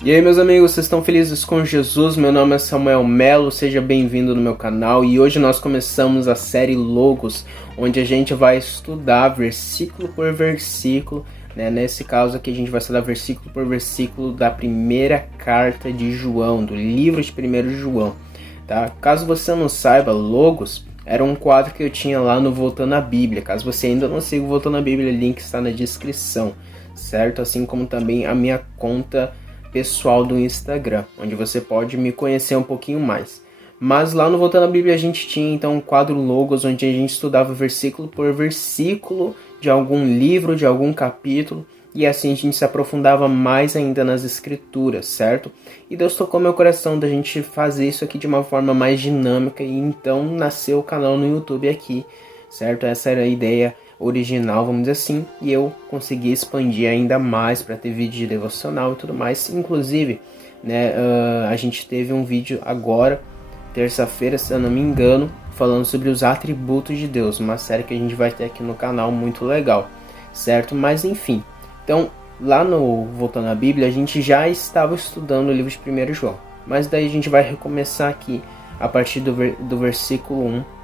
E aí, meus amigos, vocês estão felizes com Jesus? Meu nome é Samuel Melo, seja bem-vindo no meu canal. E hoje nós começamos a série Logos, onde a gente vai estudar versículo por versículo, né? Nesse caso aqui a gente vai estudar versículo por versículo da primeira carta de João, do livro de 1 João, tá? Caso você não saiba, Logos era um quadro que eu tinha lá no Voltando à Bíblia. Caso você ainda não siga o Voltando à Bíblia, o link está na descrição, certo? Assim como também a minha conta pessoal do Instagram, onde você pode me conhecer um pouquinho mais. Mas lá no Voltando à Bíblia a gente tinha então um quadro Logos, onde a gente estudava versículo por versículo de algum livro, de algum capítulo, e assim a gente se aprofundava mais ainda nas escrituras, certo? E Deus tocou meu coração da gente fazer isso aqui de uma forma mais dinâmica, e então nasceu o canal no YouTube aqui, certo? Essa era a ideia original, vamos dizer assim, e eu consegui expandir ainda mais para ter vídeo de devocional e tudo mais. Inclusive, né, a gente teve um vídeo agora, terça-feira, se eu não me engano, falando sobre os atributos de Deus, uma série que a gente vai ter aqui no canal, muito legal, certo? Mas enfim, então lá no Voltando à Bíblia a gente já estava estudando o livro de 1 João, mas daí a gente vai recomeçar aqui a partir do versículo 1,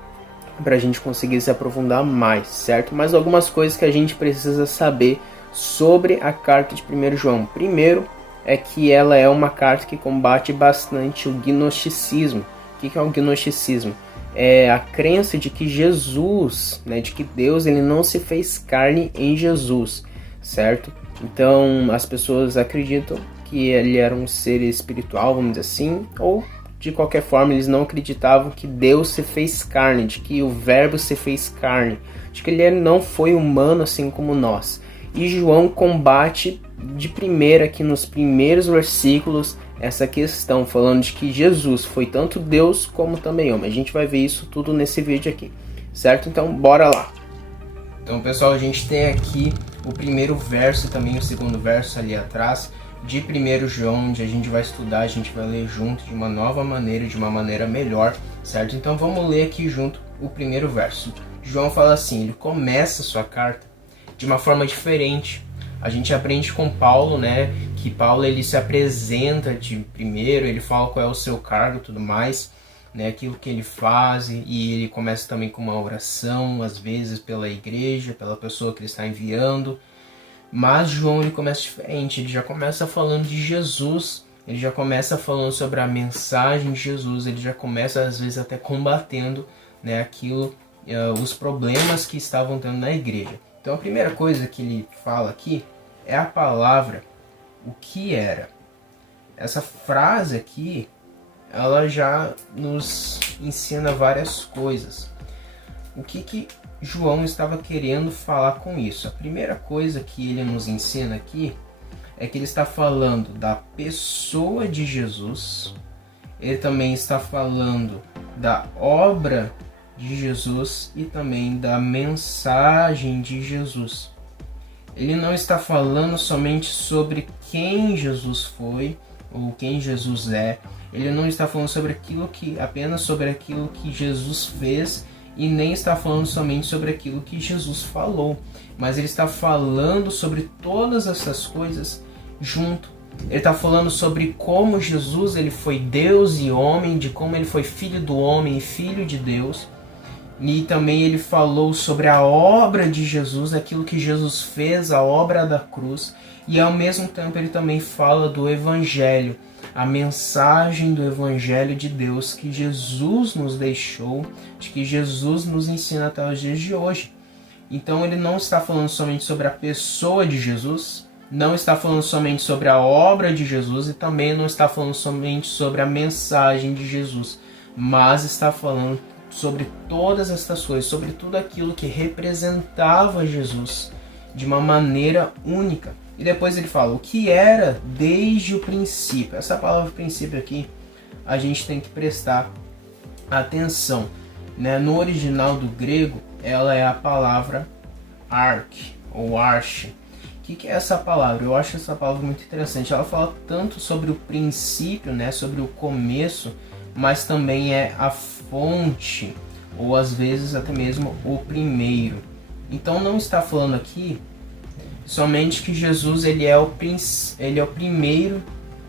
para a gente conseguir se aprofundar mais, certo? Mas algumas coisas que a gente precisa saber sobre a carta de 1 João. Primeiro é que ela é uma carta que combate bastante o gnosticismo. O que é o gnosticismo? É a crença de que Jesus, né, de que Deus ele não se fez carne em Jesus, certo? Então as pessoas acreditam que ele era um ser espiritual, vamos dizer assim, ou de qualquer forma, eles não acreditavam que Deus se fez carne, de que o verbo se fez carne, de que ele não foi humano assim como nós. E João combate de primeira aqui nos primeiros versículos essa questão, falando de que Jesus foi tanto Deus como também homem. A gente vai ver isso tudo nesse vídeo aqui, certo? Então, bora lá! Então, pessoal, a gente tem aqui o primeiro verso e também o segundo verso ali atrás de 1 João, onde a gente vai estudar, a gente vai ler junto de uma nova maneira, de uma maneira melhor, certo? Então vamos ler aqui junto o primeiro verso. João fala assim, ele começa a sua carta de uma forma diferente. A gente aprende com Paulo, né, que Paulo ele se apresenta de primeiro, ele fala qual é o seu cargo e tudo mais, né, aquilo que ele faz, e ele começa também com uma oração, às vezes pela igreja, pela pessoa que ele está enviando. Mas João ele começa diferente, ele já começa falando de Jesus, ele já começa falando sobre a mensagem de Jesus, ele já começa às vezes até combatendo, né, aquilo, os problemas que estavam tendo na igreja. Então a primeira coisa que ele fala aqui é a palavra o que era. Essa frase aqui, ela já nos ensina várias coisas. O que João estava querendo falar com isso? A primeira coisa que ele nos ensina aqui é que ele está falando da pessoa de Jesus, ele também está falando da obra de Jesus e também da mensagem de Jesus. Ele não está falando somente sobre quem Jesus foi ou quem Jesus é, ele não está falando apenas sobre aquilo que Jesus fez, e nem está falando somente sobre aquilo que Jesus falou, mas ele está falando sobre todas essas coisas junto. Ele está falando sobre como Jesus ele foi Deus e homem, de como ele foi filho do homem e filho de Deus. E também ele falou sobre a obra de Jesus, aquilo que Jesus fez, a obra da cruz. E ao mesmo tempo ele também fala do Evangelho, a mensagem do Evangelho de Deus que Jesus nos deixou, de que Jesus nos ensina até os dias de hoje. Então ele não está falando somente sobre a pessoa de Jesus, não está falando somente sobre a obra de Jesus e também não está falando somente sobre a mensagem de Jesus, mas está falando sobre todas estas coisas, sobre tudo aquilo que representava Jesus de uma maneira única. E depois ele fala o que era desde o princípio. Essa palavra princípio aqui a gente tem que prestar atenção, né? No original do grego ela é a palavra arche ou arche. O que é essa palavra? Eu acho essa palavra muito interessante. Ela fala tanto sobre o princípio, né? Sobre o começo, mas também é a fonte, ou às vezes até mesmo o primeiro. Então não está falando aqui somente que Jesus ele é o primeiro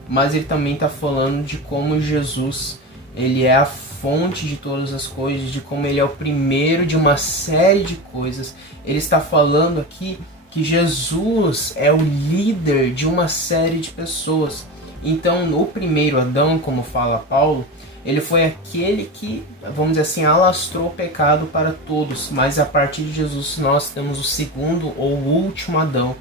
mas ele também está falando de como Jesus, ele é a fonte de todas as coisas, de como ele é o primeiro de uma série de coisas. Ele está falando aqui que Jesus é o líder de uma série de pessoas. Então, o primeiro Adão, como fala Paulo, ele foi aquele que, vamos dizer assim, alastrou o pecado para todos. Mas a partir de Jesus nós temos o segundo ou último Adão,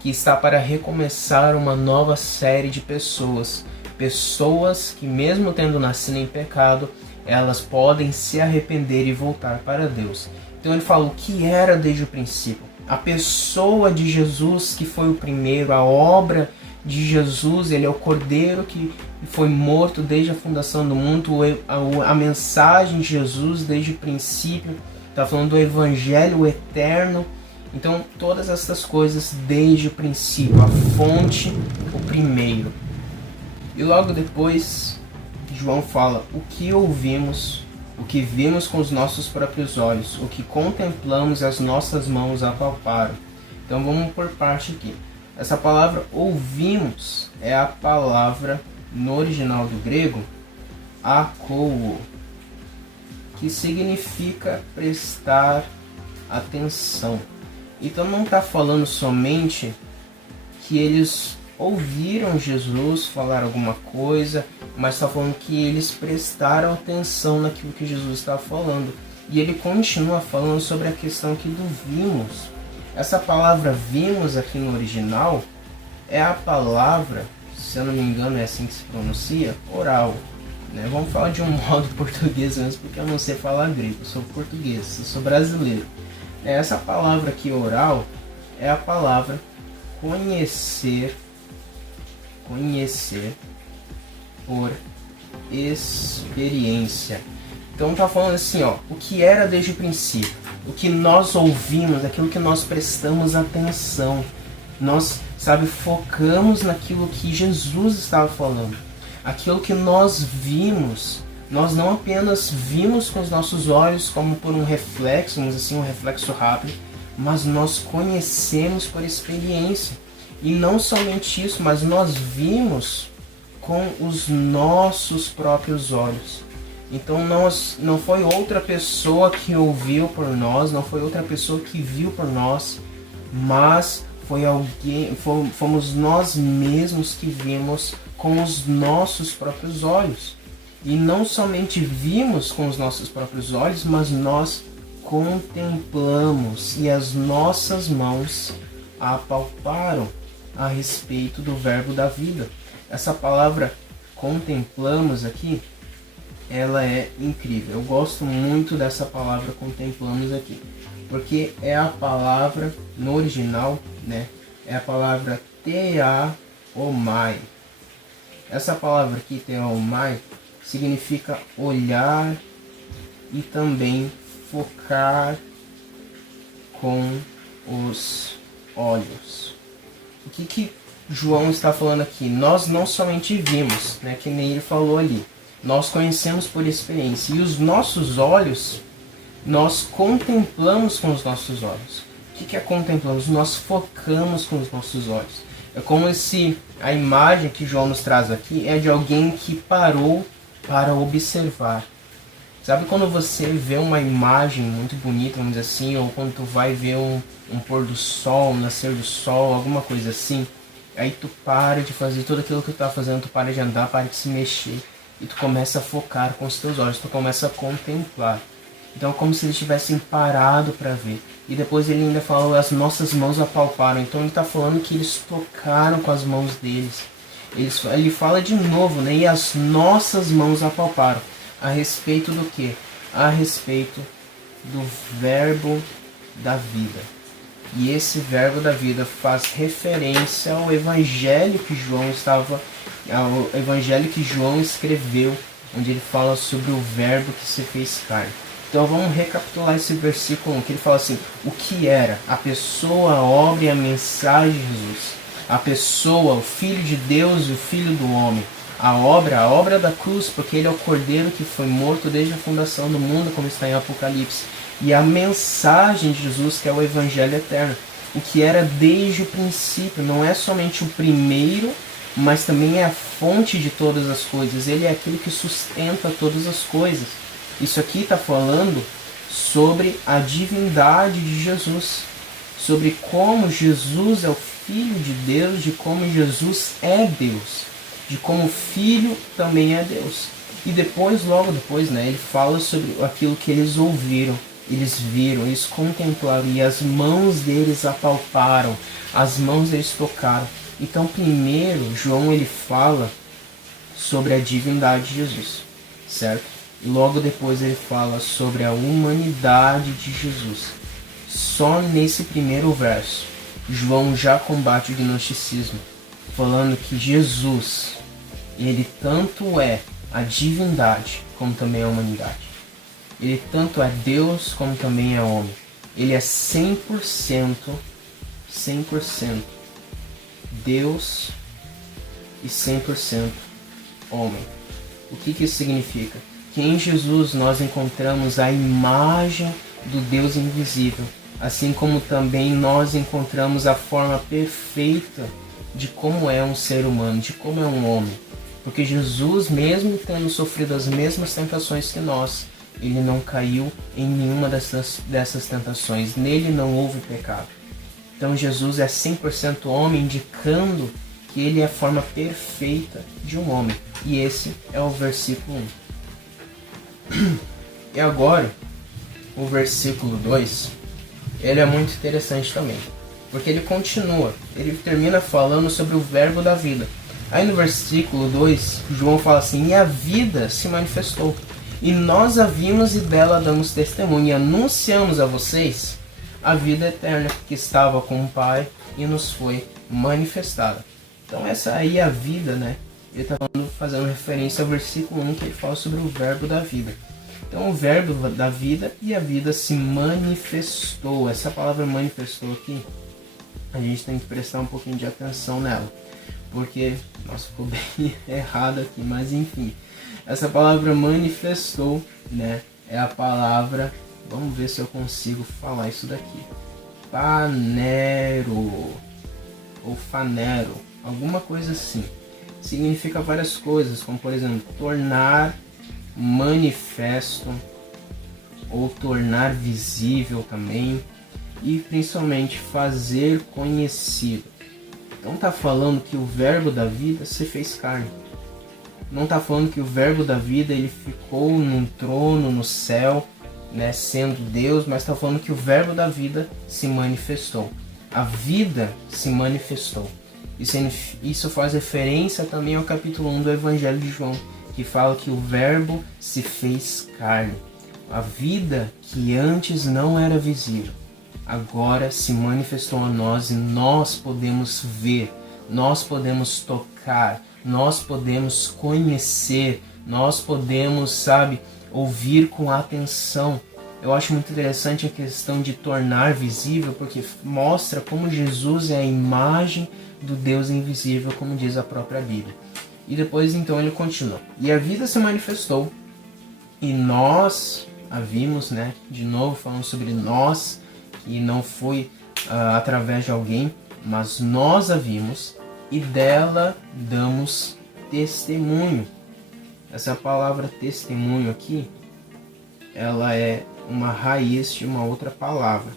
que está para recomeçar uma nova série de pessoas. Pessoas que, mesmo tendo nascido em pecado, elas podem se arrepender e voltar para Deus. Então ele fala o que era desde o princípio. A pessoa de Jesus, que foi o primeiro, a obra de Jesus, ele é o Cordeiro que foi morto desde a fundação do mundo, a mensagem de Jesus desde o princípio, está falando do Evangelho eterno. Então todas essas coisas desde o princípio, a fonte, o primeiro. E logo depois João fala o que ouvimos, o que vimos com os nossos próprios olhos, o que contemplamos e as nossas mãos apalparam. Então vamos por parte aqui. Essa palavra ouvimos é a palavra no original do grego akouo, que significa prestar atenção. Então não está falando somente que eles ouviram Jesus falar alguma coisa, mas está falando que eles prestaram atenção naquilo que Jesus estava falando. E ele continua falando sobre a questão aqui do vimos. Essa palavra vimos aqui no original é a palavra, se eu não me engano é assim que se pronuncia, oral. Né? Vamos falar de um modo português mesmo, porque eu não sei falar grego, eu sou português, eu sou brasileiro. Essa palavra aqui, oral, é a palavra conhecer por experiência. Então tá falando assim, ó, o que era desde o princípio, o que nós ouvimos, aquilo que nós prestamos atenção, nós, focamos naquilo que Jesus estava falando, aquilo que nós vimos. Nós não apenas vimos com os nossos olhos como por um reflexo, vamos dizer assim, um reflexo rápido, mas nós conhecemos por experiência. E não somente isso, mas nós vimos com os nossos próprios olhos. Então não foi outra pessoa que ouviu por nós, não foi outra pessoa que viu por nós, mas fomos nós mesmos que vimos com os nossos próprios olhos. E não somente vimos com os nossos próprios olhos, mas nós contemplamos e as nossas mãos apalparam a respeito do verbo da vida. Essa palavra contemplamos aqui, ela é incrível. Eu gosto muito dessa palavra contemplamos aqui, porque é a palavra no original, né? É a palavra theaomai. Essa palavra aqui, theaomai, significa olhar e também focar com os olhos. O que João está falando aqui? Nós não somente vimos, né, que nem ele falou ali. Nós conhecemos por experiência. E os nossos olhos, nós contemplamos com os nossos olhos. O que é contemplamos? Nós focamos com os nossos olhos. É como se a imagem que João nos traz aqui é de alguém que parou para observar. Sabe quando você vê uma imagem muito bonita, vamos dizer assim, ou quando tu vai ver um pôr do sol, um nascer do sol, alguma coisa assim, aí tu para de fazer tudo aquilo que tu tá fazendo, tu para de andar, para de se mexer, e tu começa a focar com os teus olhos, tu começa a contemplar. Então é como se eles tivessem parado para ver. E depois ele ainda falou, as nossas mãos apalparam. Então ele está falando que eles tocaram com as mãos deles. Ele fala de novo, né? E as nossas mãos apalparam. A respeito do quê? A respeito do verbo da vida. E esse verbo da vida faz referência ao evangelho que João escreveu, onde ele fala sobre o verbo que se fez carne. Então vamos recapitular esse versículo 1, que ele fala assim, o que era a pessoa, a obra e a mensagem de Jesus. A pessoa, o Filho de Deus e o Filho do homem. A obra da cruz, porque ele é o Cordeiro que foi morto desde a fundação do mundo, como está em Apocalipse. E a mensagem de Jesus, que é o Evangelho eterno. O que era desde o princípio, não é somente o primeiro, mas também é a fonte de todas as coisas. Ele é aquele que sustenta todas as coisas. Isso aqui está falando sobre a divindade de Jesus, sobre como Jesus é o Filho de Deus, de como Jesus é Deus, de como o Filho também é Deus. E depois, logo depois, né, ele fala sobre aquilo que eles ouviram, eles viram, eles contemplaram, e as mãos deles apalparam, as mãos deles tocaram. Então, primeiro, João ele fala sobre a divindade de Jesus, certo? E logo depois ele fala sobre a humanidade de Jesus. Só nesse primeiro verso, João já combate o gnosticismo, falando que Jesus, ele tanto é a divindade como também a humanidade. Ele tanto é Deus como também é homem. Ele é 100% Deus e 100% homem. O que isso significa? Que em Jesus nós encontramos a imagem do Deus invisível, assim como também nós encontramos a forma perfeita de como é um ser humano, de como é um homem. Porque Jesus, mesmo tendo sofrido as mesmas tentações que nós, ele não caiu em nenhuma dessas tentações. Nele não houve pecado. Então Jesus é 100% homem, indicando que ele é a forma perfeita de um homem. E esse é o versículo 1. E agora, o versículo 2, ele é muito interessante também. Porque ele continua, ele termina falando sobre o verbo da vida. Aí no versículo 2, João fala assim: e a vida se manifestou, e nós a vimos e dela damos testemunho, e anunciamos a vocês a vida eterna que estava com o Pai e nos foi manifestada. Então essa aí é a vida, né? Ele está fazendo referência ao versículo 1, que ele fala sobre o verbo da vida. Então o verbo da vida e a vida se manifestou. Essa palavra manifestou aqui, a gente tem que prestar um pouquinho de atenção nela, porque, nossa, ficou bem errado aqui, mas enfim. Essa palavra manifestou, né, é a palavra, vamos ver se eu consigo falar isso daqui. Panero, ou fanero, alguma coisa assim. Significa várias coisas, como por exemplo, tornar manifesto, ou tornar visível também, e principalmente fazer conhecido. Não está falando que o verbo da vida se fez carne. Não está falando que o verbo da vida ele ficou num trono no céu, né, sendo Deus, mas está falando que o verbo da vida se manifestou. A vida se manifestou. Isso faz referência também ao capítulo 1 do Evangelho de João, que fala que o verbo se fez carne. A vida que antes não era visível, agora se manifestou a nós, e nós podemos ver, nós podemos tocar, nós podemos conhecer, nós podemos, ouvir com atenção. Eu acho muito interessante a questão de tornar visível, porque mostra como Jesus é a imagem do Deus invisível, como diz a própria Bíblia. E depois então ele continua: e a vida se manifestou, e nós a vimos, né? De novo falando sobre nós, que não foi através de alguém, mas nós a vimos, e dela damos testemunho. Essa palavra testemunho aqui, ela é uma raiz de uma outra palavra.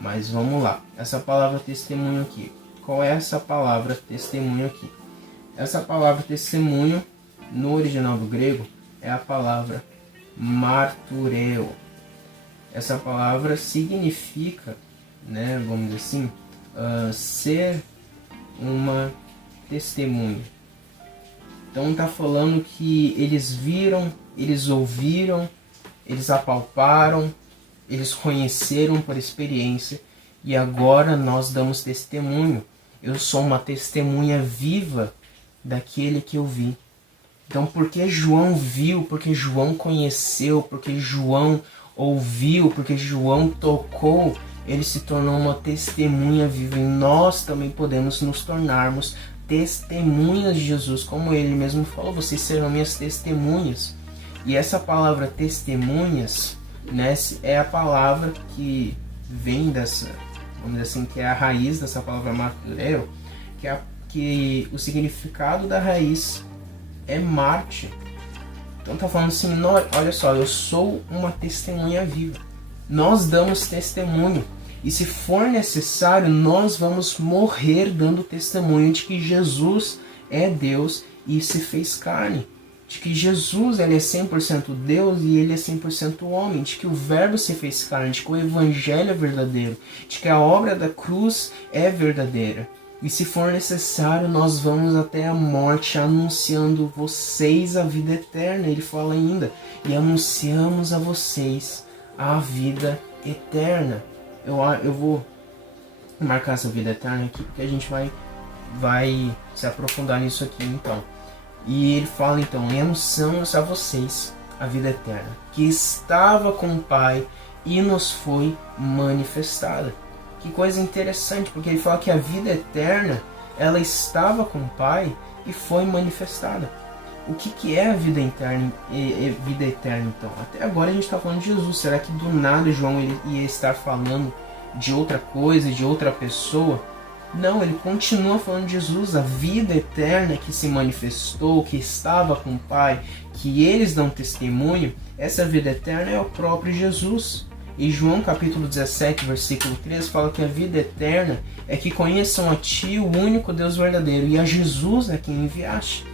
Mas vamos lá. Essa palavra testemunho aqui. Qual é essa palavra testemunho aqui? Essa palavra testemunho, no original do grego, é a palavra martureo. Essa palavra significa, né, vamos dizer assim, ser uma testemunha. Então está falando que eles viram, eles ouviram, eles apalparam, eles conheceram por experiência, e agora nós damos testemunho. Eu sou uma testemunha viva daquele que eu vi. Então, porque João viu, porque João conheceu, porque João ouviu, porque João tocou, ele se tornou uma testemunha viva. E nós também podemos nos tornarmos testemunhas de Jesus, como ele mesmo falou: vocês serão minhas testemunhas. E essa palavra testemunhas, né, é a palavra que vem dessa, vamos dizer assim, que é a raiz dessa palavra martureo, que que o significado da raiz é mártir. Então tá falando assim, olha só, eu sou uma testemunha viva. Nós damos testemunho. E se for necessário, nós vamos morrer dando testemunho de que Jesus é Deus e se fez carne. De que Jesus ele é 100% Deus e ele é 100% homem. De que o Verbo se fez carne, de que o Evangelho é verdadeiro. De que a obra da cruz é verdadeira. E se for necessário, nós vamos até a morte anunciando vocês a vida eterna. Ele fala ainda, e anunciamos a vocês a vida eterna. Eu vou marcar essa vida eterna aqui, porque a gente vai se aprofundar nisso aqui então. E ele fala então, e anunciamos a vocês a vida eterna, que estava com o Pai e nos foi manifestada. Que coisa interessante, porque ele fala que a vida eterna, ela estava com o Pai e foi manifestada. O que é a vida eterna, vida eterna então? Até agora a gente está falando de Jesus. Será que do nada João ele ia estar falando de outra coisa, de outra pessoa? Não, ele continua falando de Jesus, a vida eterna que se manifestou, que estava com o Pai, que eles dão testemunho. Essa vida eterna é o próprio Jesus. E João capítulo 17, versículo 3 fala que a vida eterna é que conheçam a Ti, o único Deus verdadeiro, e a Jesus é quem enviaste.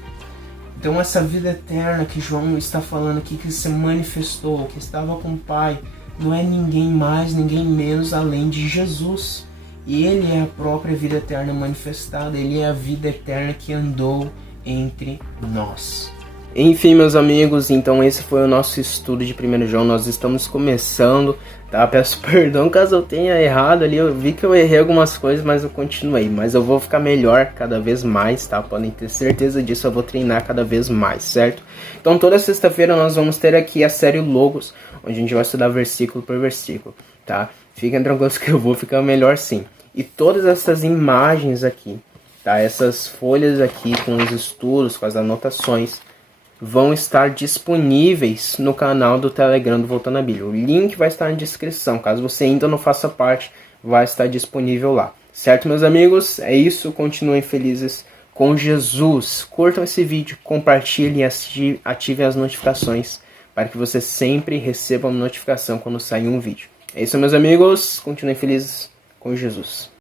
Então essa vida eterna que João está falando aqui, que se manifestou, que estava com o Pai, não é ninguém mais, ninguém menos além de Jesus. E Ele é a própria vida eterna manifestada, Ele é a vida eterna que andou entre nós. Enfim, meus amigos, então esse foi o nosso estudo de 1 João. Nós estamos começando, tá? Peço perdão caso eu tenha errado ali. Eu vi que eu errei algumas coisas, mas eu continuei. Mas eu vou ficar melhor cada vez mais, tá? Podem ter certeza disso, eu vou treinar cada vez mais, certo? Então toda sexta-feira nós vamos ter aqui a série Logos, onde a gente vai estudar versículo por versículo, tá? Fiquem tranquilos que eu vou ficar melhor sim. E todas essas imagens aqui, tá? Essas folhas aqui com os estudos, com as anotações, vão estar disponíveis no canal do Telegram do Voltando à Bíblia. O link vai estar na descrição. Caso você ainda não faça parte, vai estar disponível lá. Certo, meus amigos? É isso. Continuem felizes com Jesus. Curtam esse vídeo, compartilhem e ativem as notificações para que você sempre receba uma notificação quando sair um vídeo. É isso, meus amigos. Continuem felizes com Jesus.